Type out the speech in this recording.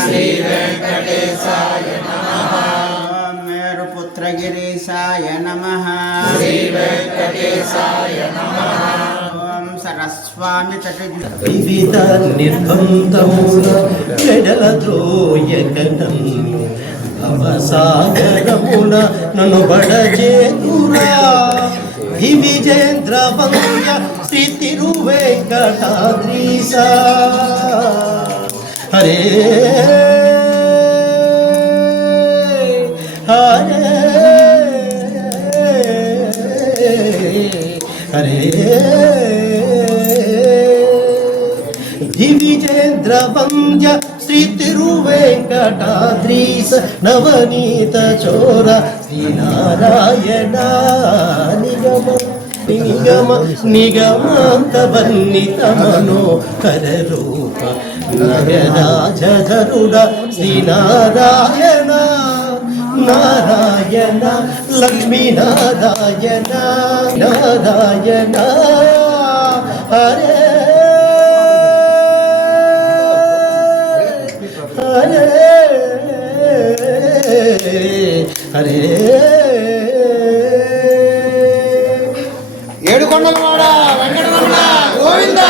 श्री वेंकटेशाय नमः। ओम मेरुपुत्रगिरीशाय नमः। श्री वेंकटेशाय नमः। ओम सरस्वामी विविध निर्बंधमुल जडल द्रोयकनं भवसागरमुन ननु बडजेतुरा विविजेन्द्र वंद्य श्री तिरुवेंकटाद्रीश हरे हरे हरे दिविजेन्द्र वंद्य श्री तिरुवेंकटाद्रीश नवनीत चोर श्री नारायण निगम निगम निगमांत वर्णित मनोहर रूप नयनाजधरुड श्री नारायण नारायण लक्ष्मी नारायण नारायण हरे हरे हरे ఏడుకొండలవాడ వెంకటరమణ గోవిందా।